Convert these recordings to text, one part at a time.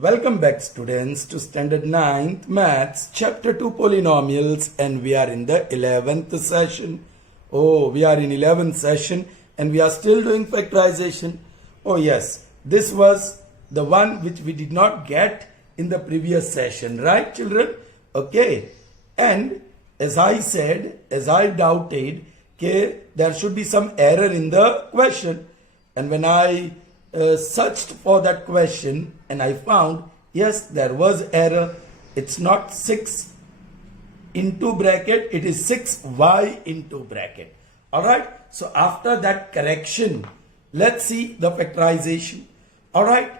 Welcome back students to standard 9th maths chapter 2 polynomials, and we are in the 11th session. Oh, we are in 11th session and we are still doing factorization. Oh yes, this was the one which we did not get in the previous session, right children? Okay, and as I said, as I doubted, okay, there should be some error in the question, and when I searched for that question and I found, yes, there was error. It's not 6 into bracket, it is 6y into bracket. Alright, so after that correction, let's see the factorization. Alright,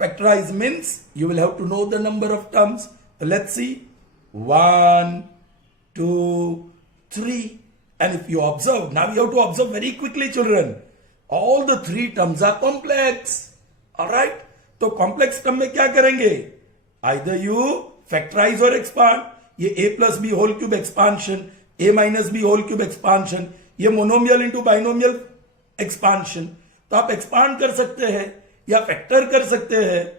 factorize means you will have to know the number of terms. Let's see, 1, 2, 3. And if you observe, now you have to observe very quickly children. All the 3 terms are complex. Alright? तो complex term में क्या करेंगे? Either you factorize or expand. ये a plus b whole cube expansion, a minus b whole cube expansion, ये monomial into binomial expansion. तो आप expand कर सकते हैं या factor कर सकते हैं.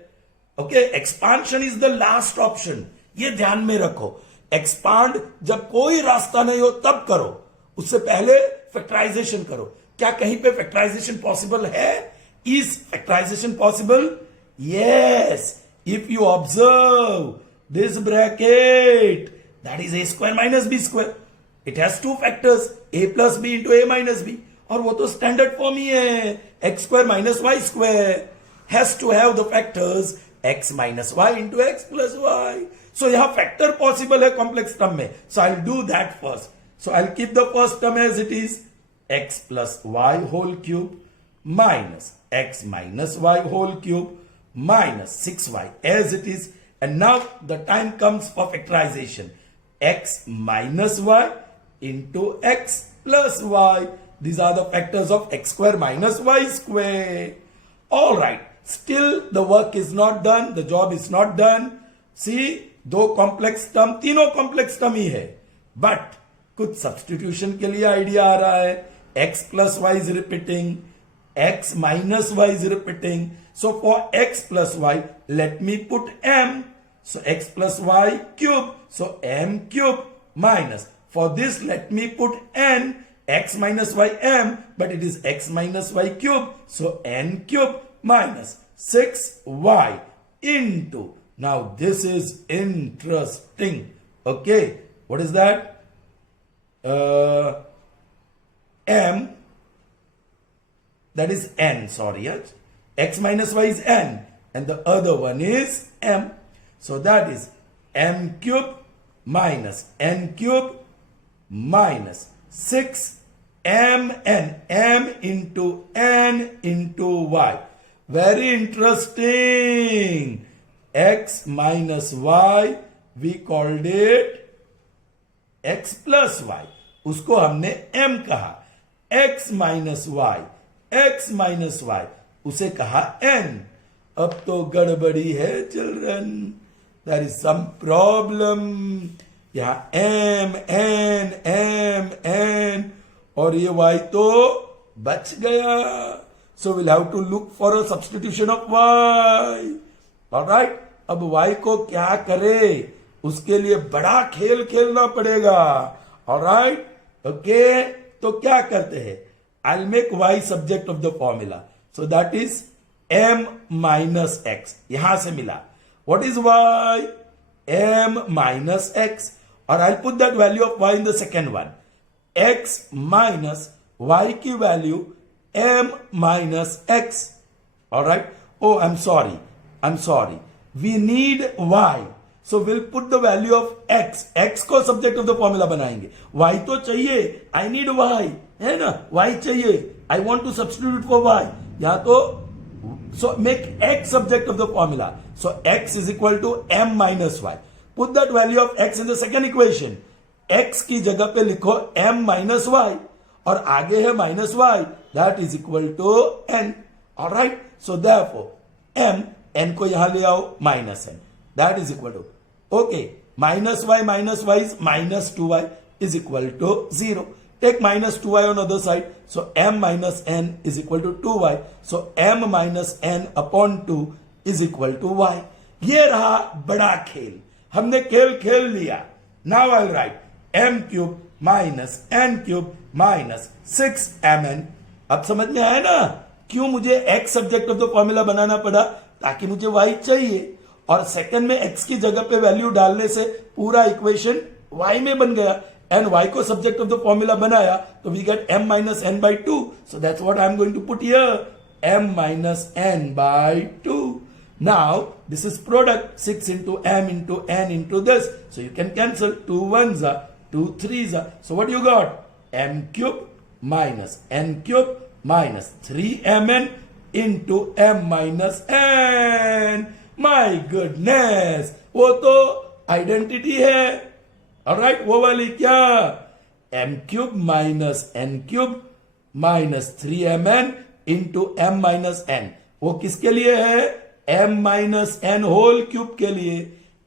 Okay? Expansion is the last option. ये ध्यान में रखो. Expand जब कोई रास्ता नहीं हो तब करो. उससे पहले factorization करो. क्या कहीं पे फैक्टराइजेशन पॉसिबल है? Is factorization possible? Yes, if you observe this bracket, that is a square minus B square. It has 2 factors, a plus B into a minus B, और वो तो स्टैंडर्ड फॉर्म ही है. x square minus Y square has to have the factors x minus Y into X plus Y. So यहां factor possible है complex term में. So I will do that first. So I will keep the first term as it is x plus y whole cube minus x minus y whole cube minus 6y as it is. And now the time comes for factorization. X minus y into x plus y. These are the factors of x square minus y square. Alright, still the work is not done. The job is not done. See, दो complex term, तीनों complex term ही है. But कुछ substitution के लिए idea आ रहा है. x plus y is repeating, x minus y is repeating. So for x plus y, let me put m. So x plus y cube. So m cube minus. For this, let me put n. X minus y m, but it is x minus y cube. So n cube minus 6y into. Now this is interesting. Okay, what is that? M, that is n, sorry, yes? X minus y is n, and the other one is m. So that is m cube minus n cube minus 6mn, m into n into y. Very interesting. X minus y, we called it x plus y. उसको हमने m कहा. x minus y, उसे कहा n. अब तो गड़बड़ी है children. There is some problem. यहां m n और ये y तो बच गया. So will have to look for a substitution of y. Alright, अब y को क्या करे, उसके लिए बड़ा खेल खेलना पड़ेगा. ऑलराइट, ओके, तो क्या करते हैं? I'll make y subject of the formula. So that is m minus x. यहां से मिला. What is y? m minus x. और I'll put that value of y in the second one. x minus y की value m minus x. Alright? Oh, I'm sorry. We need y. So we'll put the value of x. x को subject of the formula बनाएंगे. y तो चाहिए. I need y. है ना? y चाहिए. I want to substitute for y. यहाँ तो so make x subject of the formula. So x is equal to m minus y. Put that value of x in the second equation. x की जगह पे लिखो m minus y और आगे है minus y. That is equal to n. Alright? So therefore m, n को यहाँ ले आओ, minus n. That is equal to, okay, minus y is minus 2y is equal to 0. Take minus 2y on other side. So m minus n is equal to 2y. So m minus n upon 2 is equal to y. ये रहा बड़ा खेल, हमने खेल खेल लिया. Now I write m cube minus n cube minus 6mn. अब समझ में आया ना क्यों मुझे x subject of the formula बनाना पड़ा, ताकि मुझे y चाहिए, और सेकंड में x की जगह पे वैल्यू डालने से पूरा इक्वेशन y में बन गया, एंड y को सब्जेक्ट ऑफ द फॉर्मूला बनाया तो we get m minus n by 2. So that's what I am going to put here, m minus n by 2. Now this is product 6 into m into n into this, so you can cancel 2 1s are 2 3s are. So what you got, m cube minus n cube minus 3mn into m minus n. My goodness, वो तो identity है. Alright, वो वाली क्या, m cube minus n cube minus 3mn into m minus n. वो किसके लिए है, m minus n whole cube के लिए.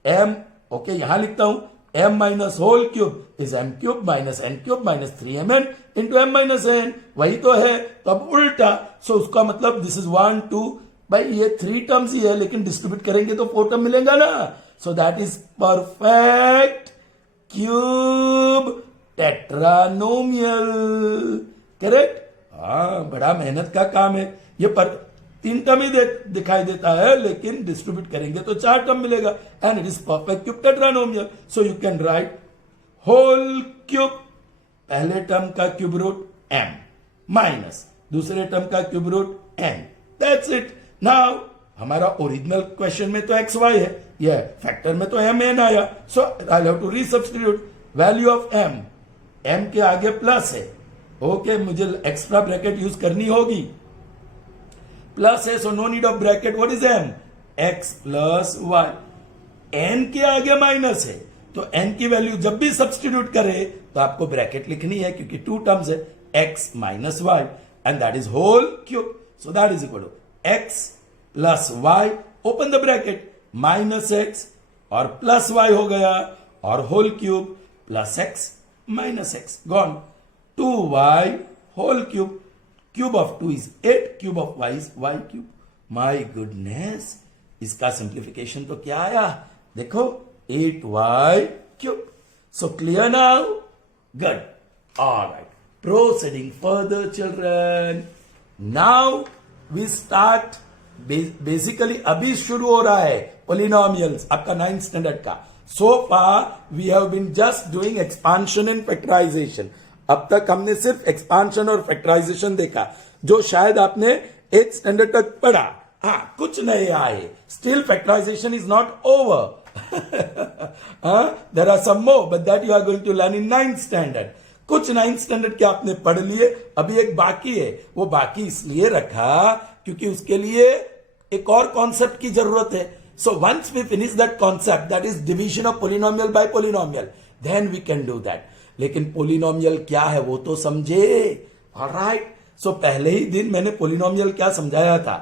m ओके यहां लिखता हूं, m minus whole cube is m cube minus n cube minus 3mn into m minus n. वही तो है, तो अब उल्टा. सो उसका मतलब दिस इज 1 2, भाई ये 3 टर्म्स ही है, लेकिन डिस्ट्रीब्यूट करेंगे तो 4 टर्म मिलेगा ना. So that is perfect cube tetranomial. Correct. हाँ, बड़ा मेहनत का काम है ये, पर 3 टर्म ही दिखाई देता है, लेकिन डिस्ट्रीब्यूट करेंगे तो 4 टर्म मिलेगा, and it is perfect cube tetranomial. So you can write whole cube, पहले टर्म का क्यूब रूट m माइनस दूसरे टर्म का cube root n. That's it. Now हमारा ओरिजिनल क्वेश्चन में तो एक्स वाई है, ये फैक्टर में तो m n आया. So I have to resubstitute value of m के आगे प्लस है. ओके, मुझे एक्स्ट्रा ब्रैकेट यूज करनी होगी. प्लस है, so no need of bracket. What is m, x plus y. n के आगे माइनस है, तो n की वैल्यू जब भी सब्स्टिट्यूट करे तो आपको ब्रैकेट लिखनी है, क्योंकि 2 टर्म्स है, x minus y, and that is whole cube. So that is equal to x plus y, open the bracket, minus x और प्लस y हो गया, और whole cube plus x minus x gone. 2y whole cube, cube of 2 is 8, cube of y is y cube. My goodness, इसका simplification तो क्या आया, देखो 8y cube. So clear now, good. Alright, proceeding further children. Now we start, basically अभी शुरू हो रहा है पोलिनोमियल्स आपका 9th स्टैंडर्ड का. So far we have been just doing expansion and factorization. अब तक हमने सिर्फ एक्सपांशन और फैक्टराइजेशन देखा, जो शायद आपने 8th स्टैंडर्ड तक पढ़ा. हाँ, कुछ नए आए. Still factorisation is not over. There are some more, but that you are going to learn in 9th standard. कुछ 9th स्टैंडर्ड के आपने पढ़ लिए, अभी एक बाकी है. वो बाकी इसलिए रखा क्योंकि उसके लिए एक और कॉन्सेप्ट की जरूरत है. So once we finish that concept, that is division of polynomial by polynomial, then we can do that. लेकिन पोलिनोमियल क्या है वो तो समझे. ऑलराइट, सो पहले ही दिन मैंने पोलिनोमियल क्या समझाया था.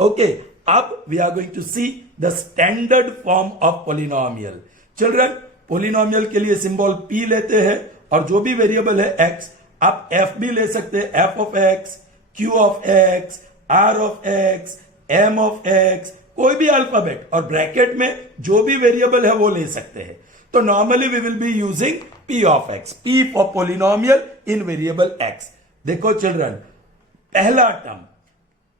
ओके, अब we are going to see the standard form of polynomial. Children, polynomial के लिए सिंबल p लेते हैं, और जो भी वेरिएबल है x, आप f भी ले सकते हैं, f of x, q of x, r of x, m of x, कोई भी अल्फाबेट, और ब्रैकेट में जो भी वेरिएबल है वो ले सकते हैं. तो normally we will be using p of x, p for polynomial in variable x. देखो चिल्ड्रन, पहला term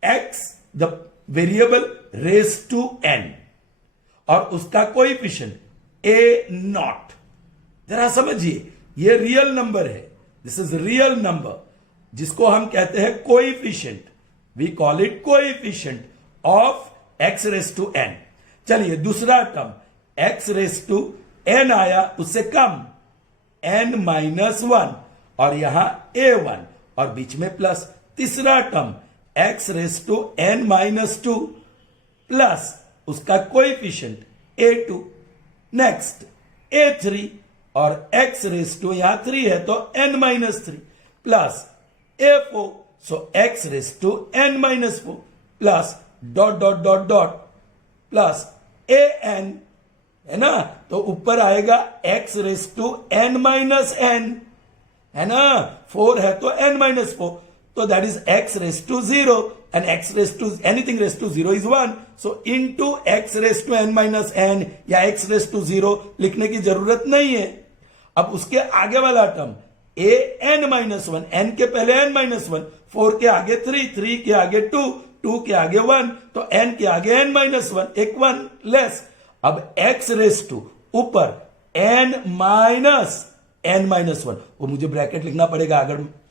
x the variable raise to n, और उसका कोएफिशिएंट a नॉट. जरा समझिए, ये रियल नंबर है, दिस इज रियल नंबर, जिसको हम कहते हैं coefficient. We call it coefficient of x raise to n. चलिए दूसरा term x raise to n आया, उससे कम n माइनस 1, और यहां a1, और बीच में प्लस. तीसरा term x raise to n minus 2 plus उसका कोएफिशिएंट a2. नेक्स्ट a3, और x रेज टू यहां 3 है तो n minus 3 plus a4, so x raise to n minus 4 plus dot dot dot dot plus an, है ना. तो ऊपर आएगा x raise to n minus n, है ना. 4 है तो n माइनस 4, तो that is x raise to 0, and x raised to anything raised to 0 is 1. So into x raised to n minus n या x raised to 0 लिखने की जरूरत नहीं है. अब उसके आगे वाला term a n minus 1, n के पहले n minus 1, 4 के आगे 3, 3 के आगे 2, 2 के आगे 1, तो n के आगे n minus 1, एक 1 लेस. अब x raised to ऊपर n minus n minus 1, वो मुझे ब्रैकेट लिखना पड़ेगा,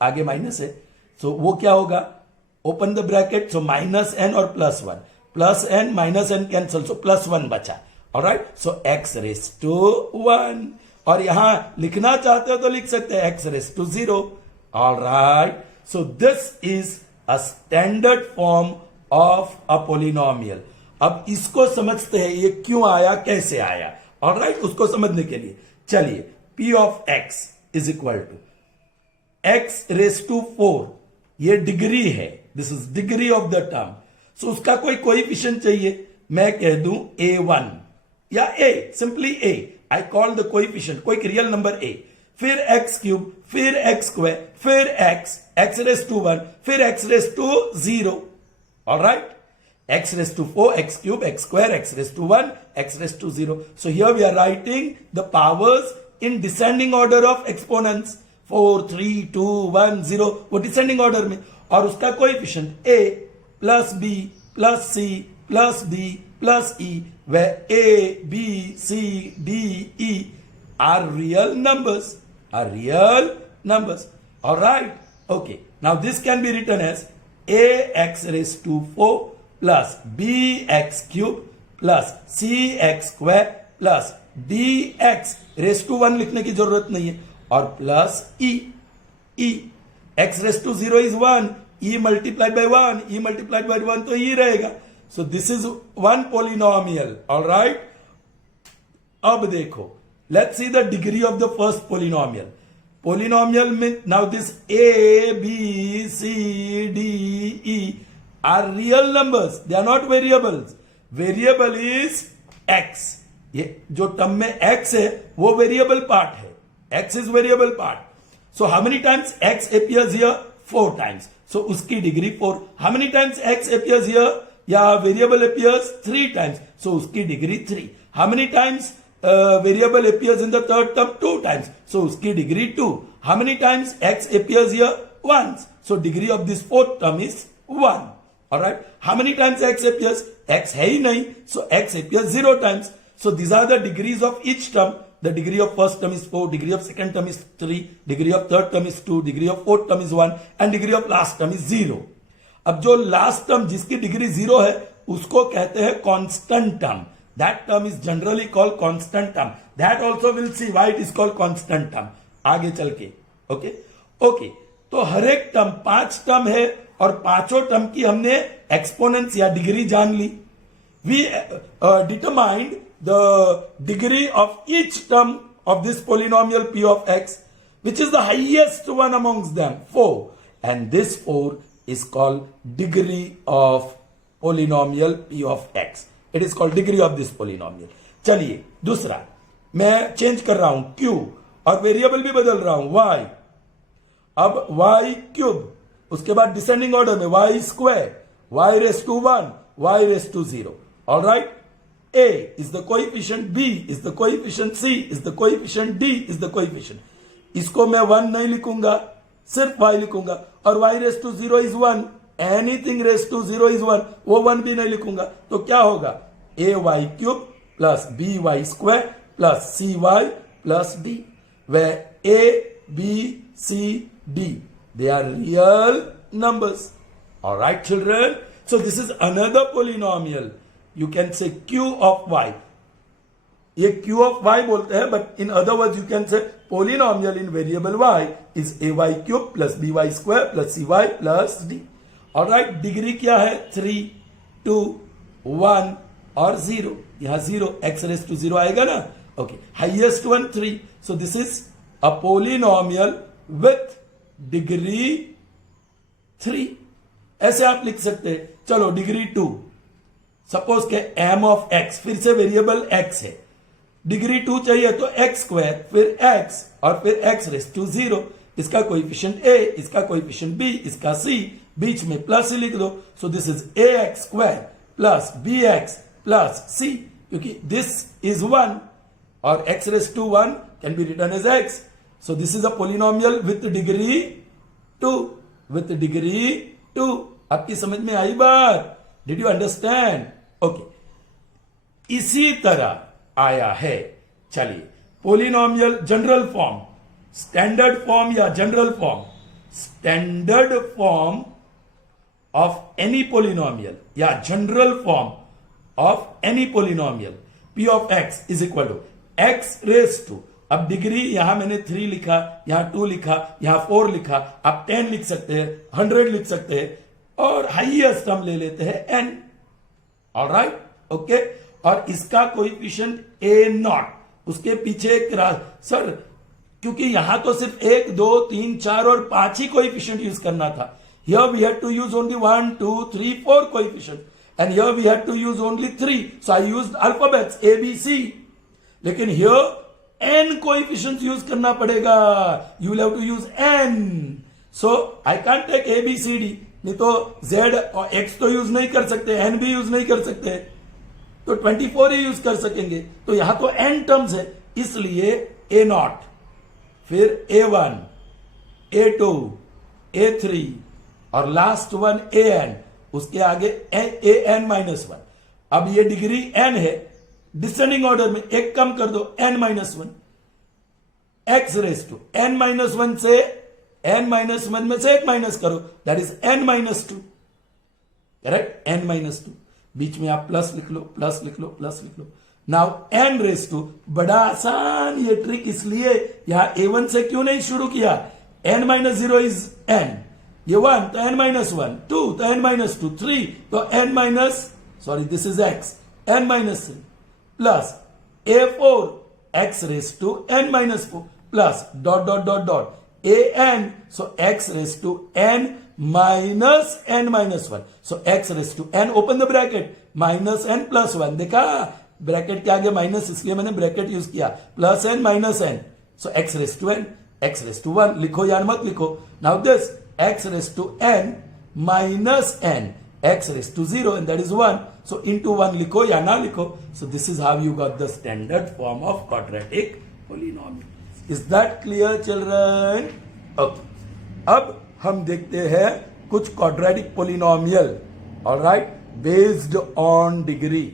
आगे माइनस है, सो वो क्या होगा, open the bracket, so minus n और plus 1, plus n minus n cancel, so plus 1 बचा. Alright, so x raise to 1, और यहां लिखना चाहते हो तो लिख सकते हैं x raise to 0. Alright, so this is a standard form of a polynomial. अब इसको समझते हैं, ये क्यों आया, कैसे आया. ऑलराइट, उसको समझने के लिए चलिए, p of x is equal to x raise to 4, ये डिग्री है, this is degree of the term. So उसका कोई कोएफिशिएंट चाहिए, मैं कह दूं a1 या a, simply a. I call the coefficient, कोई रियल नंबर a, फिर x क्यूब, फिर x स्क्वायर, फिर x रेस टू 1, फिर x raise to 0. Alright, x raised to 4, x cube, x square, x raised to 1, x raised to 0. So here we are writing the powers in descending order of exponents. 4, 3, 2, 1, 0, वो descending order में, और उसका coefficient a plus b plus c plus d प्लस e, where a, b, c, d, e are real numbers, are real numbers. Alright, okay. Now this can be written as ax raised to 4 plus bx cube plus cx square plus dx raise to 1 लिखने की जरूरत नहीं है, और plus e x raise to 0 is 1, e multiplied by 1, e multiplied by 1 तो e रहेगा. So this is one polynomial. Alright, अब देखो, let's see the degree of the first polynomial. Polynomial में now this a b c d e are real numbers, they are not variables. Variable is x. ये जो term में x है वो variable part है, x is variable part. So how many times x appears here? 4 times. So उसकी degree 4. How many times x appears here? या variable appears 3 times. So उसकी degree 3. How many times variable appears in the third term? 2 times. So उसकी degree 2. How many times x appears here? Once. So degree of this fourth term is 1. Alright, how many times x appears? X है ही नहीं, so x appears 0 times. So these are the degrees of each term. The degree of first term is 4, degree of second term is 3, degree of third term is 2, degree of fourth term is 1, and degree of last term is 0. अब जो last term जिसकी degree 0 है उसको कहते हैं constant term. That term is generally called constant term. That also we'll see why it is called constant term. आगे चल के, okay, तो हर एक टर्म 5 टर्म है, और पांचों टर्म की हमने एक्सपोनेंट्स या डिग्री जान ली. We determined the degree of each term of this polynomial p of x, which is the highest one amongst them, 4, and this 4 is called degree of polynomial p of x. It is called degree of this polynomial. चलिए दूसरा, मैं change कर रहा हूं q और variable भी बदल रहा हूं y. अब y क्यूब, उसके बाद डिसेंडिंग ऑर्डर में y square, y raise to 1, y raise to 0. Alright, a is the coefficient, b is the coefficient, c is the coefficient, d is the coefficient. इसको मैं 1 नहीं लिखूंगा, सिर्फ y लिखूंगा, और y raise to 0 is 1, anything raise to 0 is 1, वो 1 भी नहीं लिखूंगा. तो क्या होगा, ay cube plus by square plus cy plus d, where a b c d they are real numbers. All right, children. So this is another polynomial. You can say q of y. ये q of y बोलते हैं, but in other words you can say polynomial in variable y is ay cube plus by square plus cy plus d. All right, degree क्या है, 3, 2, 1 और 0. यहाँ 0, x raised to 0 आएगा ना. Okay, highest one 3. So this is a polynomial with degree 3. ऐसे आप लिख सकते हैं. चलो डिग्री 2, सपोज के m ऑफ x, फिर से वेरिएबल x है, डिग्री 2 चाहिए तो x स्क्वायर फिर x और फिर x रेस टू 0. इसका कोएफिशिएंट a, इसका कोएफिशिएंट b, इसका c, बीच में प्लस ही लिख दो. So this is ax square plus bx plus c, क्योंकि दिस इज 1 और x raised to 1 can be written as x. So this is a polynomial with degree 2. With degree 2. आपकी समझ में आई बात? Did you understand? Okay. इसी तरह आया है. चलिए, polynomial general form, standard form या general form. Standard form of any polynomial या general form of any polynomial p of x is equal to x raise to, अब डिग्री यहां मैंने 3 लिखा, यहां 2 लिखा, यहां 4 लिखा, आप 10 लिख सकते हैं, 100 लिख सकते हैं, और हाईएस्ट हम ले लेते हैं n. Alright, okay. और इसका कोएफिशिएंट a0, उसके पीछे एक सर, क्योंकि यहां तो सिर्फ 1 2 3 4 और 5 ही कोएफिशिएंट यूज करना था. Here we had to use only 1 2 3 4 coefficients, and here we had to use only 3. So I used alphabets A B C. लेकिन here n coefficients use करना पड़ेगा. You will have to use n. So I can't take A B C D. नहीं तो Z और X तो use नहीं कर सकते, n भी यूज नहीं कर सकते, तो 24 ही यूज कर सकेंगे. तो यहां तो n टर्म्स है, इसलिए A0, फिर A1, A2, A3 और लास्ट वन an, उसके आगे an माइनस 1. अब ये डिग्री n है, डिसेंडिंग ऑर्डर में एक कम कर दो, n minus 1, x raise to n minus 1 से n माइनस 1 में से एक माइनस करो, that is n minus 2. Correct, n minus 2. बीच में आप प्लस लिख लो, प्लस लिख लो, प्लस लिख लो. नाउ n रेज टू, बड़ा आसान ये ट्रिक, इसलिए यहां a1 से क्यों नहीं शुरू किया. n माइनस 0 इज n, ये 1 तो n माइनस 1, 2 तो n माइनस 2, 3 तो n minus, sorry this is x, n minus 3 plus a4 x raise to n minus 4 plus dot dot dot dot an, so x raise to n minus n minus 1, so x raise to n, open the bracket, minus n plus 1. देखा, bracket के आगे minus, इसलिए मैंने bracket use किया, plus n minus n, so x raise to n, x raise to 1. लिखो या मत लिखो. Now this x raised to n minus n, x raised to 0, and that is 1. So into 1 लिखो या ना लिखो. So this is how you got the standard form of quadratic polynomial. Is that clear, children? Okay. अब हम देखते हैं कुछ quadratic polynomial, all right, based on degree.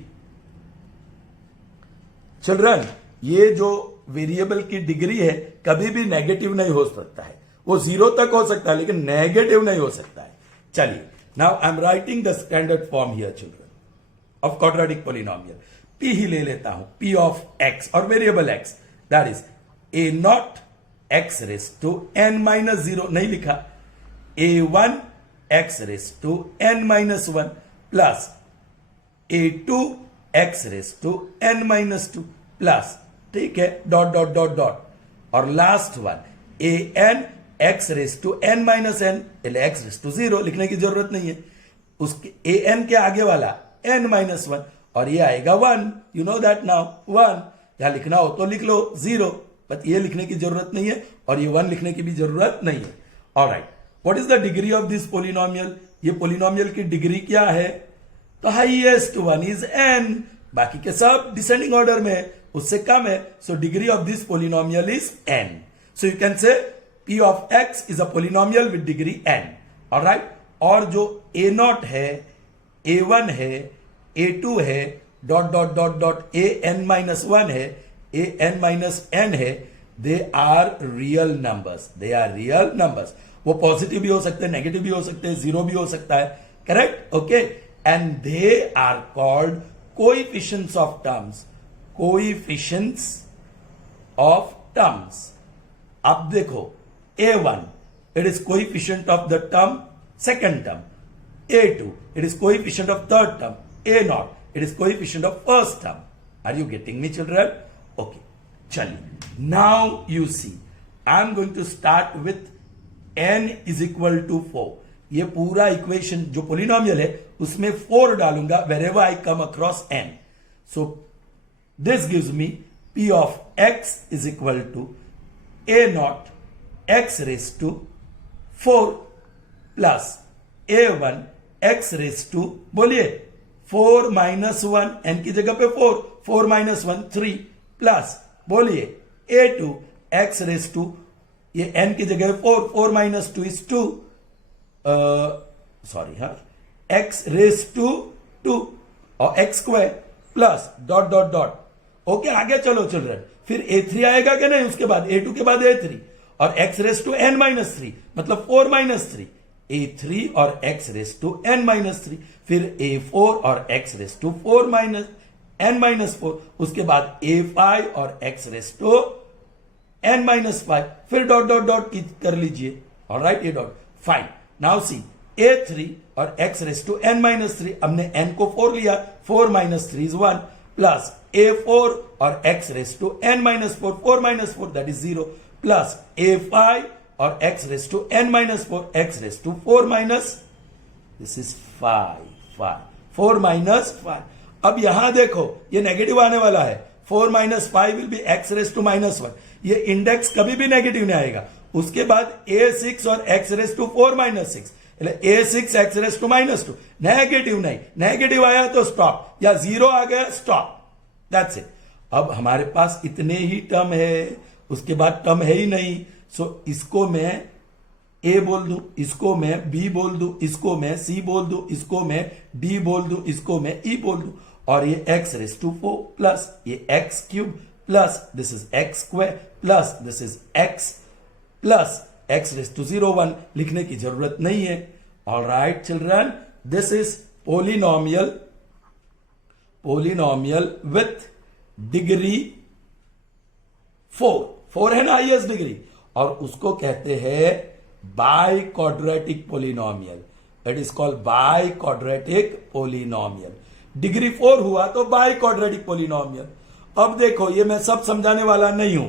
Children, ये जो वेरिएबल की डिग्री है कभी भी नेगेटिव नहीं हो सकता है. वो 0 तक हो सकता है, लेकिन नेगेटिव नहीं हो सकता है. चलिए, now I am writing the standard form here children of quadratic polynomial. p ही ले लेता हूं, p ऑफ x और variable x, that is a0 x raise to n minus 0 नहीं लिखा, a1 x raise to n minus 1 plus a2 x raise to n minus 2 plus, ठीक है, dot dot dot dot, और last one an x raise to n minus n, x raise to 0 लिखने की जरूरत नहीं है, उसके an के आगे वाला n माइनस 1, और ये आएगा 1. You know that now, 1. यहां लिखना हो तो लिख लो 0, बट ये लिखने की जरूरत नहीं है, और ये 1 लिखने की भी जरूरत नहीं है. Alright, what is the degree of this polynomial. ये पोलिनोमियल की डिग्री क्या है, तो हाईएस्ट वन इज n, बाकी के सब डिसेंडिंग ऑर्डर में उससे कम है. So degree of this polynomial is n. So you can say p of x is a polynomial with degree n. All right? और जो a0 है, a1 है, a2 है, dot dot dot dot an minus 1 है, an minus n है, they are real numbers. They are real numbers. वो positive भी हो सकते हैं, नेगेटिव भी हो सकते हैं, 0 भी हो सकता है. Correct, okay. And they are called coefficients of terms. Coefficients of terms. अब देखो, a1 it is coefficient of the term second term, a2 it is coefficient of third term, a0 it is coefficient of first term. Are you getting me, children? Okay, chaliye, now you see I am going to start with n is equal to 4. ये पूरा equation जो polynomial है उसमें 4 डालूंगा wherever I come across n. So this gives me p of x is equal to a0 x raised to 4 plus a1 x raise to बोलिए 4 minus 1, n की जगह पे 4, 4 माइनस 1 3 प्लस बोलिए a2 x रेस टू, ये n की जगह 4, 4 minus 2 is 2, sorry हाँ, x raise to 2 और x square plus dot dot dot. Okay आगे चलो चिल्ड्रन, फिर a3 आएगा क्या नहीं, उसके बाद a2 के बाद a3 और x raise to n minus 3 मतलब 4 माइनस 3, a3 और x raise to n minus 3, फिर a4 और x raise to 4 minus n minus 4, उसके बाद a5 और x raise to n minus 5, फिर डॉट डॉट डॉट कर लीजिए। ऑलराइट, ये dot fine. Now see a3 और x raise to n minus 3, हमने n को 4 लिया, 4 माइनस 3 इज 1 प्लस a4 और x raise to n minus 4, 4 minus 4 that is 0 plus a5 और x raise to n minus 4, x raise to 4 minus, this is 5, 4 minus 5। अब यहां देखो ये negative आने वाला है, 4 minus 5 will be x raise to minus 1, ये इंडेक्स कभी भी नेगेटिव नहीं आएगा। उसके बाद a6 और x raise to 4 minus 6, a6 x raise to minus 2, negative नहीं, नेगेटिव आया तो स्टॉप, या 0 आ गया स्टॉप, दैट्स इट। अब हमारे पास इतने ही टर्म है, उसके बाद टर्म है ही नहीं, सो इसको मैं a बोल दूं, इसको मैं b बोल दूं, इसको मैं c बोल दूं, इसको मैं d बोल दूं, इसको मैं e बोल दूं, और ये x रेस टू 4 प्लस ये x cube plus this is x square plus this is x plus x raise to 0 1 लिखने की जरूरत नहीं है। All right children, this is polynomial with degree 4 है ना हाईएस्ट डिग्री, और उसको कहते हैं biquadratic polynomial. It is called biquadratic polynomial. Degree 4 हुआ तो बाई क्वाड्रेटिक पोलिनोमियल। अब देखो ये मैं सब समझाने वाला नहीं हूं,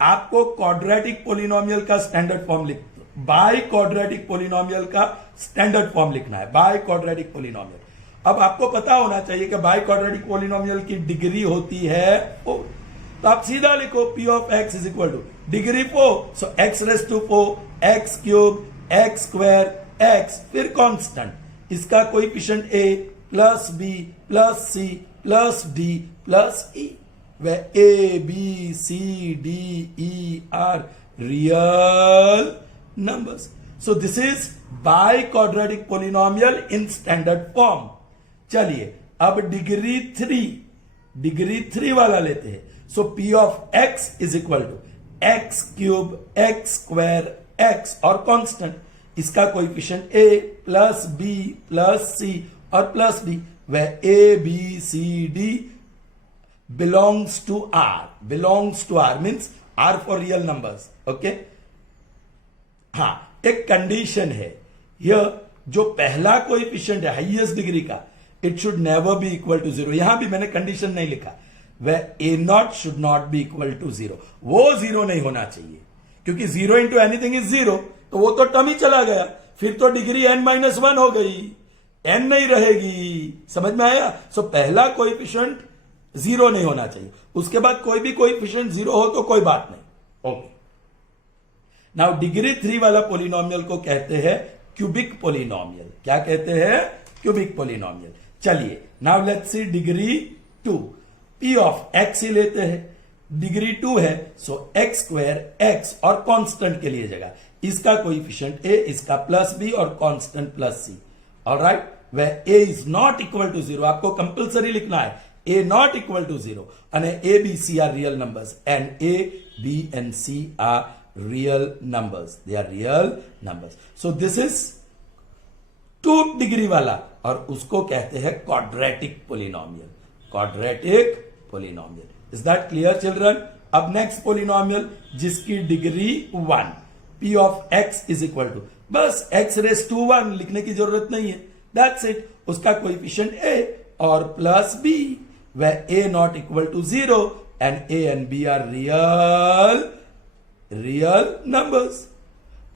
आपको क्वाड्रेटिक पोलिनोमियल का स्टैंडर्ड फॉर्म लिख, बाई क्वाड्रेटिक पोलिनोमियल का स्टैंडर्ड फॉर्म लिखना है, बाई क्वाड्रेटिक पोलिनोमियल। अब आपको पता होना चाहिए कि बाई क्वाड्रेटिक पोलिनोमियल की डिग्री होती है 4, तो आप सीधा लिखो p of x is equal to degree 4, so x raise to 4, x cube, x square, x फिर कांस्टेंट, इसका coefficient a plus b plus c plus d प्लस e, where a b c d e are real numbers. So this is biquadratic polynomial in standard form. चलिए अब degree 3 वाला लेते हैं। So p of x is equal to x cube, x square, x और constant, इसका coefficient a plus b plus c और plus d, where a b c d belongs to R means R for real numbers. Okay, हाँ एक condition है, यह जो पहला coefficient है हाईएस्ट डिग्री का, it should never be equal to 0। यहां भी मैंने कंडीशन नहीं लिखा, वह a0 should not be equal to 0, वो 0 नहीं होना चाहिए, क्योंकि 0 इंटू एनीथिंग इज 0, तो वो तो टर्म ही चला गया, फिर तो डिग्री n-1 हो गई, n नहीं रहेगी। समझ में आया? सो पहला कोएफिशिएंट 0 नहीं होना चाहिए, उसके बाद कोई भी कोएफिशिएंट 0 हो तो कोई बात नहीं। ओके, नाउ डिग्री 3 वाला पोलिनोमियल को कहते हैं क्यूबिक पोलिनोमियल। क्या कहते हैं? Cubic polynomial. चलिए now let's see degree 2, p of x ही लेते हैं, डिग्री 2 है, सो x स्क्वायर, x और कांस्टेंट के लिए जगह, इसका कोएफिशिएंट a, इसका प्लस b और constant plus c। Alright, where a is not equal to 0, आपको कंपल्सरी लिखना है a not equal to 0, and a b c are real numbers, and a b and c are real numbers, they are real numbers. So this is 2 degree वाला, और उसको कहते हैं quadratic polynomial, quadratic polynomial. Is that clear children? अब next polynomial जिसकी degree 1, p of x is equal to, बस x raise to 1 लिखने की जरूरत नहीं है, दैट्स इट, उसका कोएफिशिएंट a और plus b, where a not equal to 0 and a and b are real numbers.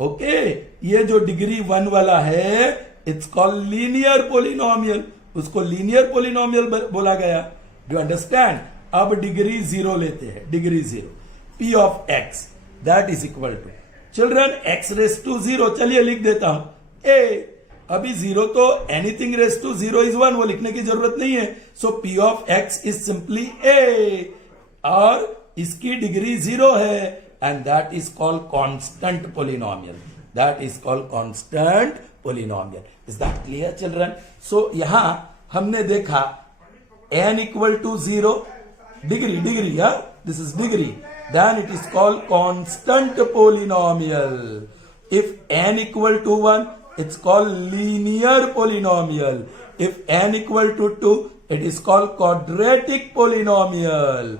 Okay, ये जो डिग्री 1 वाला है इट्स कॉल्ड लीनियर पोलिनोमियल, उसको लीनियर पोलिनोमियल बोला गया। Do understand? अब डिग्री 0 लेते हैं, degree 0, p of x that is equal to children x raise to 0, चलिए लिख देता हूं a, अभी जीरो तो anything raise to zero is one, वो लिखने की जरूरत नहीं है. So P of X is simply A, और इसकी डिग्री जीरो है, and that is called constant polynomial. That is called constant polynomial. Is that clear children? So यहां हमने देखा n equal to 0, degree, yeah, this is degree, then it is called constant polynomial. If n equal to 1, it's called linear polynomial. If n equal to 2, it is called quadratic polynomial.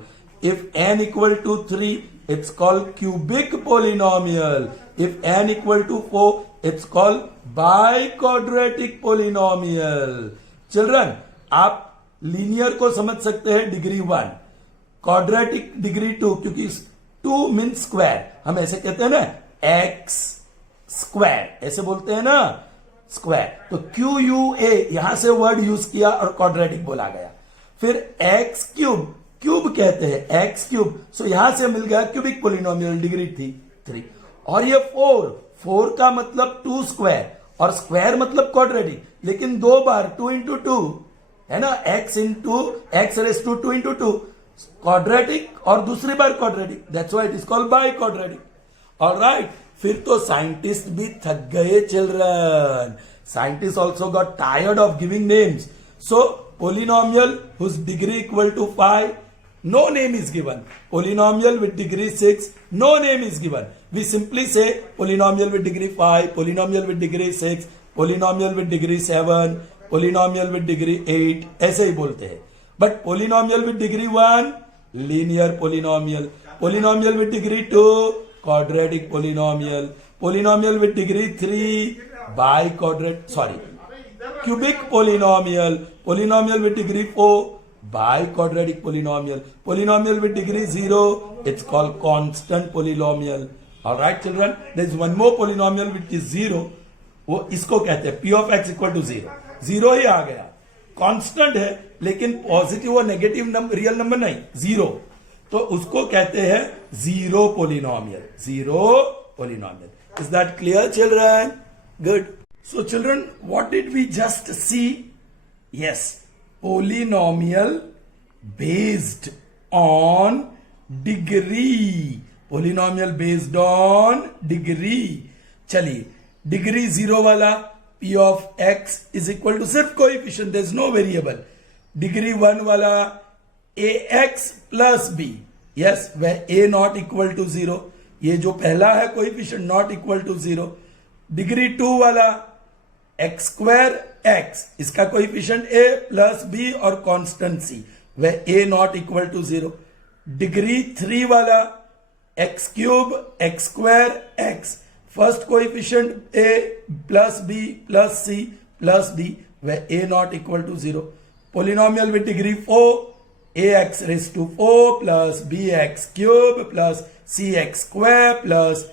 If n equal to 3, it's called cubic polynomial. If n equal to 4, it's called biquadratic polynomial. Children, आप linear को समझ सकते हैं degree 1, quadratic degree 2, क्योंकि 2 mean square, हम ऐसे कहते हैं ना, एक्स स्क्वायर, ऐसे बोलते हैं ना, स्क्वायर. तो क्यू यू ए यहां से वर्ड यूज किया और क्वाड्रेटिक बोला गया. फिर एक्स क्यूब, क्यूब कहते हैं एक्स क्यूब, सो यहां से मिल गया क्यूबिक पोलिनोमियल, डिग्री थी 3. और ये 4 का मतलब 2 स्क्वायर, और स्क्वायर मतलब क्वाड्रेटिक, लेकिन 2 बार 2 इंटू 2 है ना, x into X raise to 2 into 2, quadratic, और दूसरी बार quadratic, that's why it is called biquadratic. Alright, फिर तो साइंटिस्ट भी थक गए children. Scientist also got tired of giving names. So polynomial whose degree equal to 5, no name is given. Polynomial with degree 6, no name is given. We simply say polynomial with degree 5, polynomial with degree 6, polynomial with degree 7, polynomial with degree 8, ऐसे ही बोलते हैं. But polynomial with degree 1, linear polynomial. Polynomial with degree 2, quadratic polynomial. Polynomial with degree 3, cubic polynomial. Polynomial with degree 4, biquadratic polynomial. Polynomial with degree 0, it's called constant polynomial. Alright children, there is one more polynomial which is 0. वो इसको कहते हैं p of x equal to 0. 0 ही आ गया, constant है, लेकिन positive और negative number, real number नहीं, 0. तो उसको कहते हैं zero polynomial. Zero polynomial. Is that clear children? Good. So children, what did we just see? Yes, polynomial based on degree. Polynomial based on degree. चलिए, degree 0 वाला p of x is equal to सिर्फ coefficient, there is no variable. Degree 1 वाला ax plus b, yes, वह a not equal to 0, ये जो पहला है coefficient not equal to 0. Degree 2 वाला एक्स स्क्वायर एक्स, इसका कोएफिशिएंट a प्लस b और कांस्टेंट c, वह a not equal to 0. Degree 3 वाला x cube x square x, first coefficient a plus b plus c plus d, वह a not equal to 0. Polynomial with degree 4, ax raise to 4 plus bx cube plus cx square plus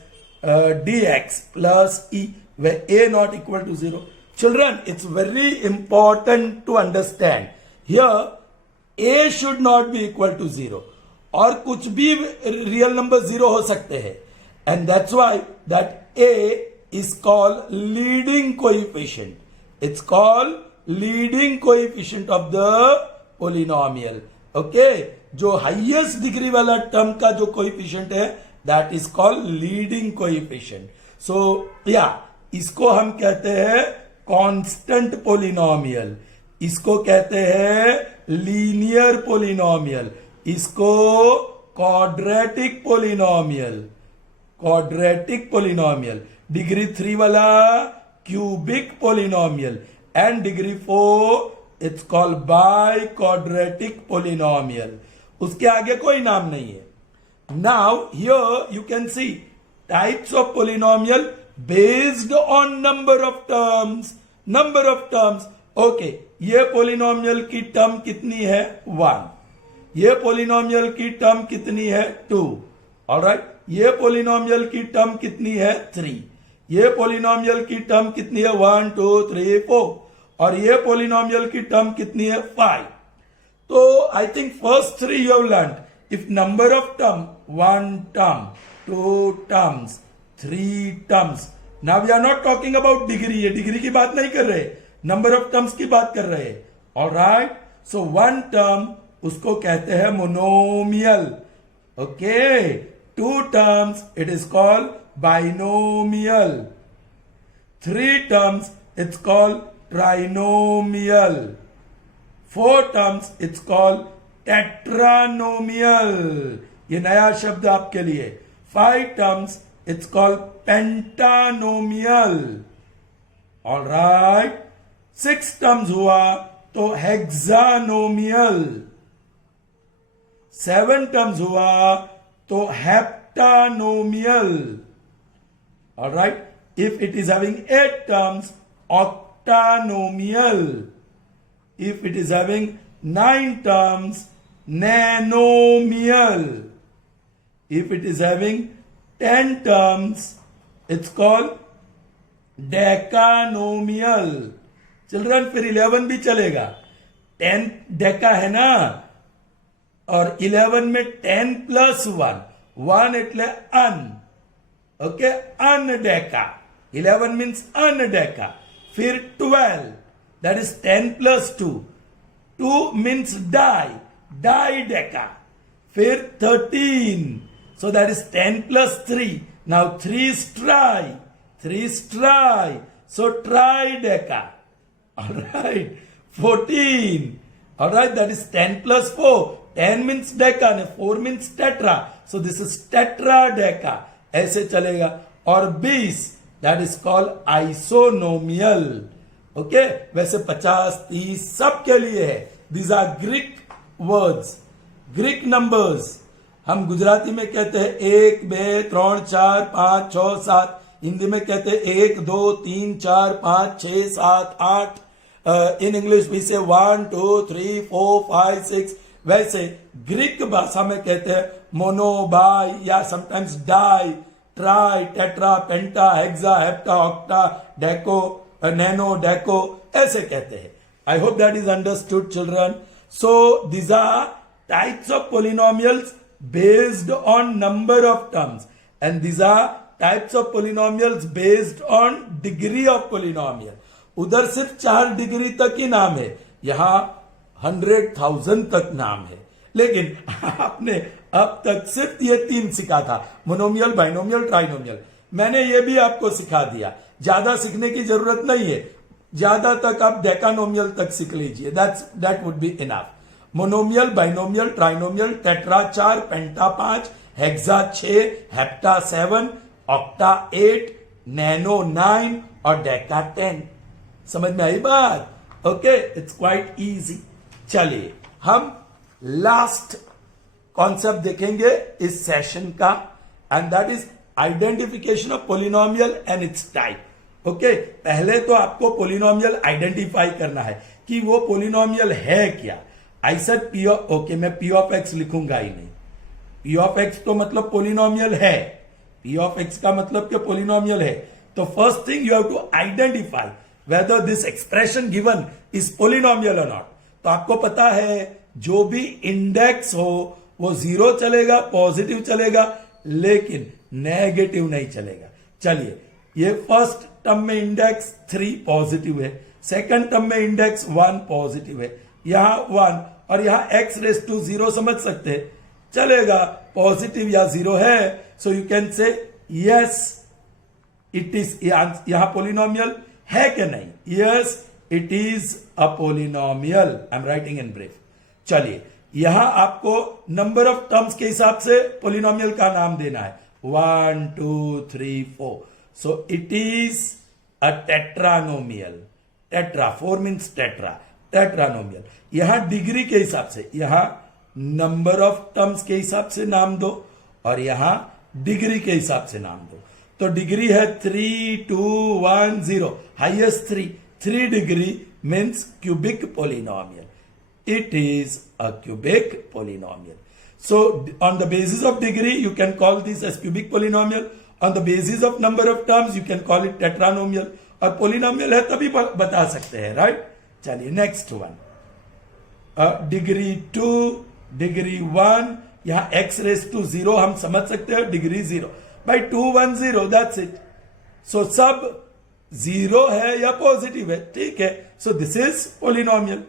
dx plus e, where a not equal to 0. Children, it's very important to understand. Here, a should not be equal to 0. और कुछ भी real number 0 हो सकते हैं. And that's why that a is called leading coefficient. It's called leading coefficient of the polynomial. Okay? जो highest degree वाला term का जो coefficient है, that is called leading coefficient. So, yeah. इसको हम कहते हैं कांस्टेंट पोलिनोमियल, इसको कहते हैं लीनियर पोलिनोमियल, इसको quadratic polynomial, quadratic polynomial. Degree 3 वाला cubic polynomial, and degree 4 it's called by quadratic polynomial. उसके आगे कोई नाम नहीं है. Now here you can see types of polynomial based on number of terms. Number of terms. Okay, ये polynomial की term कितनी है? 1. ये पोलिनोमियल की टर्म कितनी है? 2. ऑलराइट, ये पोलिनोमियल की टर्म कितनी है? 3. ये पोलिनोमियल की टर्म कितनी है? 1 2 3 4. और ये पोलिनोमियल की टर्म कितनी है? 5. तो I think first 3 you have learn. If number of term 1 term, 2 terms, 3 terms, now we are not talking about degree, ये डिग्री की बात नहीं कर रहे, नंबर ऑफ टर्म्स की बात कर रहे हैं. ऑलराइट, सो वन टर्म उसको कहते हैं monomial. Okay, two terms it is called binomial, three terms it's called trinomial, four terms it's called tetranomial. ये नया शब्द आपके लिए. Five terms it's called pentanomial. Alright, six terms हुआ तो हेक्सानोमियल. सेवन टर्म्स हुआ तो heptanomial. Alright, if it is having 8 terms, octanomial. If it is having 9 terms, nanomial. If it is having 10 terms, it's called decanomial. Children, फिर 11 भी चलेगा. 10 डेका है ना, और 11 में 10 प्लस 1, 1 એટલે un. Okay, undeca. 11 means undeca. फिर 12, that is 10 plus 2. 2 means dideca. फिर 13, so that is 10 plus 3. Now 3 is tri, so trideca. Alright, 14. Alright, that is 10 plus 4. 10 means deca and 4 means tetra. So this is tetradeca. ऐसे चलेगा. और 20, that is called isonomial. Okay, वैसे 50, 30 सब के लिए है. These are Greek words, Greek numbers. हम गुजराती में कहते हैं 1, 2, 3, 4, 5, 6, 7. हिंदी में कहते हैं 1, 2, 3, 4, 5, 6, 7, 8. इन इंग्लिश भी से 1, 2, 3, 4, 5, 6. वैसे ग्रीक भाषा में कहते हैं मोनो, बाई या sometimes di, tri, tetra, penta, hexa, hepta, octa, deca, nano, deca, ऐसे कहते हैं. I hope that is understood children. So these are types of polynomials based on number of terms, and these are types of polynomials based on degree of polynomial. उधर सिर्फ 4 degree तक ही नाम है, यहां 100,000 तक नाम है. लेकिन आपने अब तक सिर्फ ये 3 सीखा था, मोनोमियल, बाइनोमियल, ट्राइनोमियल. मैंने ये भी आपको सिखा दिया. ज्यादा सीखने की जरूरत नहीं है, ज्यादा तक आप डेकानोमियल तक सीख लीजिए, that would be enough. Monomial, binomial, trinomial, tetra 4, penta 5, hexa 6, hepta 7, octa 8, nano 9 और डेका 10. समझ में आई बात? Okay, it's quite easy. चलिए हम लास्ट कॉन्सेप्ट देखेंगे इस सेशन का, and that is identification of polynomial and it's type. Okay, पहले तो आपको पोलिनोमियल आइडेंटिफाई करना है कि वो पोलिनोमियल है क्या. I said P of, okay मैं पी ऑफ एक्स लिखूंगा ही नहीं. पी ऑफ एक्स तो मतलब पोलिनोमियल है, पी ऑफ एक्स का मतलब क्या पोलिनोमियल है. तो first thing you have to identify whether this expression given is polynomial or not. तो आपको पता है जो भी इंडेक्स हो वो 0 चलेगा, पॉजिटिव चलेगा, लेकिन नेगेटिव नहीं चलेगा. चलिए, ये फर्स्ट टर्म में इंडेक्स 3 पॉजिटिव है, सेकंड टर्म में इंडेक्स 1 पॉजिटिव है, यहां 1 और यहां x रेस टू 0 समझ सकते हैं, चलेगा, पॉजिटिव या 0 है. So you can say yes it is, यहां पोलिनोमियल है कि नहीं. Yes it is a polynomial. I am writing in brief. चलिए, यहां आपको नंबर ऑफ टर्म्स के हिसाब से पोलिनोमियल का नाम देना है. 1, 2, 3, 4. So it is a tetranomial. Tetra, 4 means tetra, tetranomial. यहां डिग्री के हिसाब से, यहां नंबर ऑफ टर्म्स के हिसाब से नाम दो और यहां डिग्री के हिसाब से नाम दो. तो डिग्री है 3, 2, 1, 0, highest 3 degree means cubic polynomial. It is a cubic polynomial. So on the basis of degree you can call this as cubic polynomial. On the basis of number of terms you can call it tetranomial. और polynomial है तभी बता सकते हैं, right? चलिए next one. Degree 2, degree 1, यहां x raise to 0 हम समझ सकते हैं, डिग्री 0 by 2, 1, 0, that's it. सो सब जीरो है या पॉजिटिव है, ठीक है. So this is polynomial.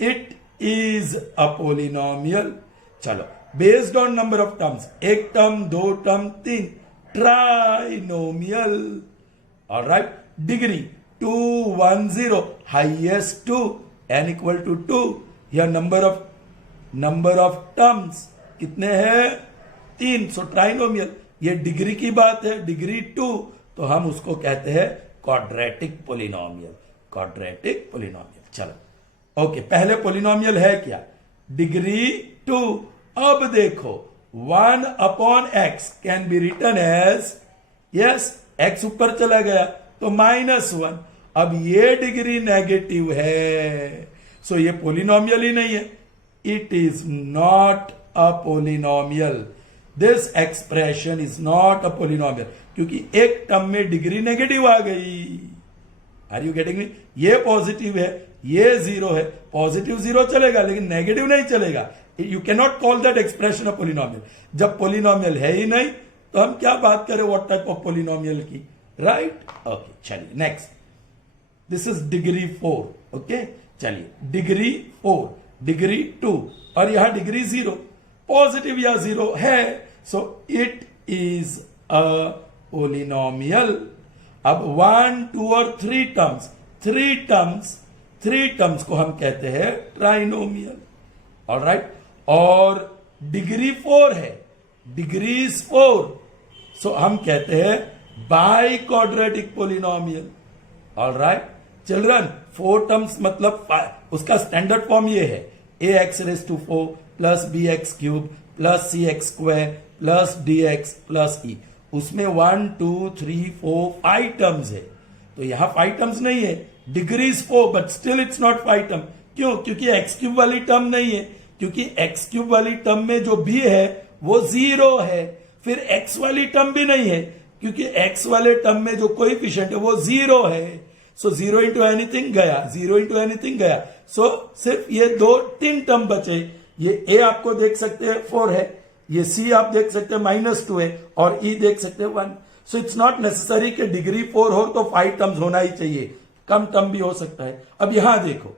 It is a polynomial. चलो, based on number of terms, एक टर्म, दो टर्म, तीन, trinomial. Alright. Degree 2 1 0, highest 2, n equal to 2. यह नंबर ऑफ टर्म्स कितने हैं? 3. सो ट्राइनोमियल. ये डिग्री की बात है, डिग्री 2, तो हम उसको कहते हैं क्वाड्रेटिक पोलिनोमियल. Quadratic polynomial. चलो, ओके. पहले पोलिनोमियल है क्या? डिग्री 2. अब देखो, 1 upon x can be written as, yes, x ऊपर चला गया तो -1. अब ये डिग्री नेगेटिव है, सो ये पोलिनोमियल ही नहीं है. It is not a polynomial. This expression is not a polynomial, क्योंकि एक टर्म में डिग्री नेगेटिव आ गई. Are you getting me? ये पॉजिटिव है, ये जीरो है. पॉजिटिव जीरो चलेगा लेकिन नेगेटिव नहीं चलेगा. You can not call that expression a polynomial. जब पोलिनोमियल है ही नहीं तो हम क्या बात करें व्हाट टाइप ऑफ पोलिनोमियल की, राइट? ओके, चलिए next. This is degree 4. Okay, चलिए, डिग्री 4, डिग्री 2, और यहां डिग्री 0, पॉजिटिव या जीरो है, सो इट इज अ पोलिनोमियल. अब 1 2 और 3 टर्म्स को हम कहते हैं ट्राइनोमियल. ऑलराइट. और डिग्री 4 है, डिग्रीज 4, सो हम कहते हैं biquadratic polynomial. Alright children, 4 terms मतलब उसका स्टैंडर्ड फॉर्म ये है, ax⁴ plus bx³ plus cx² plus dx plus e. उसमें 1 2 3 4 5 टर्म्स है, तो यहां 5 टर्म्स नहीं है. Degrees 4, but still it's not 5 term. क्यों? क्योंकि x³ वाली टर्म नहीं है, क्योंकि x³ वाली टर्म में जो b है वो 0 है. फिर x वाली टर्म भी नहीं है, क्योंकि x वाले टर्म में जो कोएफिशिएंट है वो 0 है. सो 0 इंटू एनीथिंग गया, 0 इंटू एनीथिंग गया. सो सिर्फ ये 3 टर्म बचे. ये a आपको देख सकते हैं 4 है, ये c आप देख सकते हैं -2 है, और e देख सकते हैं 1. सो इट्स नॉट नेसेसरी कि डिग्री 4 हो तो 5 टर्म्स होना ही चाहिए, कम टर्म भी हो सकता है. अब यहां देखो,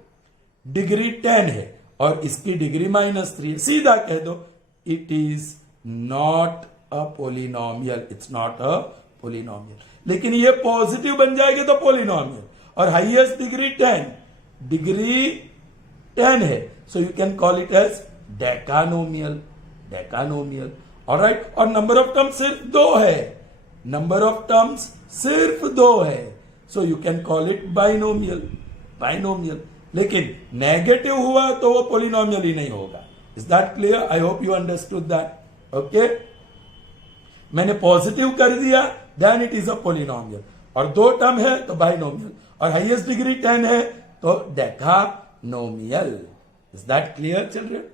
डिग्री 10 है और इसकी डिग्री -3 है. सीधा कह दो it is not a polynomial. It's not a polynomial. लेकिन ये पॉजिटिव बन जाएगा तो पोलिनोमियल. और हाईएस्ट डिग्री 10, डिग्री 10 है, so you can call it as decanomial. Decanomial. Alright. और नंबर ऑफ टर्म्स सिर्फ 2 है, नंबर ऑफ टर्म्स सिर्फ 2 है, so you can call it binomial. Binomial. लेकिन नेगेटिव हुआ तो वो पोलिनोमियल ही नहीं होगा. Is that clear? I hope you understood that. Okay, मैंने पॉजिटिव कर दिया, then it is a polynomial. और 2 टर्म है तो बाइनोमियल, और हाईएस्ट डिग्री 10 है तो decanomial. Is that clear children?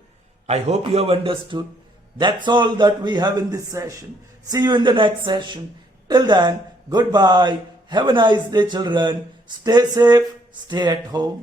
I hope you have understood. That's all that we have in this session. See you in the next session. Till then, goodbye. Have a nice day, children. Stay safe. Stay at home.